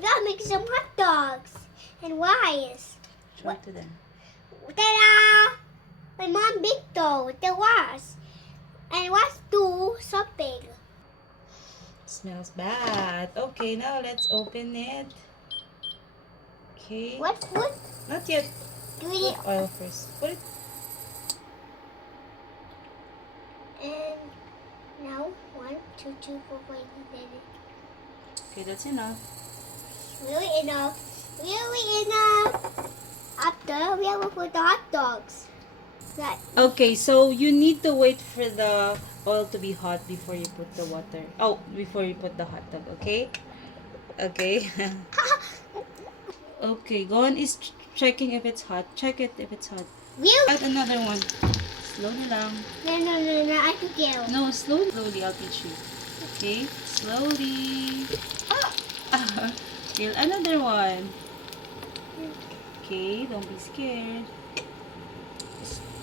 gotta make some hot dogs and rice. Show it to them. Ta-da! My mom baked though. There was. And was do something. Smells bad. Okay, now let's open it. Okay. What? Not yet. Do we Put oil first. Put it. And now 1, 2, 3, 4, 5, 6, 7. Okay, that's enough. Really enough. Really enough. After we have to put the hot dogs. Right. Okay, so you need to wait for the oil to be hot before you put the water. Oh, before you put the hot dog, okay? Okay. Okay, Gohan is checking if it's hot. Check it if it's hot. Really? Add another one. Slowly lang. No. I can go. No, slowly. I'll teach you. Okay, slowly. Ah! Still another one. Okay, don't be scared.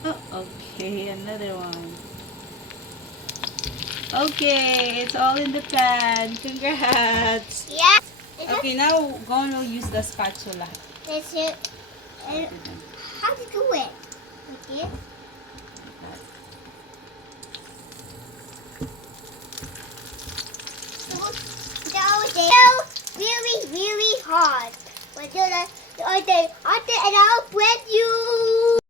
Oh, okay, another one. Okay, it's all in the pan. Congrats. Yes. Okay, now Gohan will use the spatula. That's it. And how to do it? Okay. So really hard. But and I'll blend you.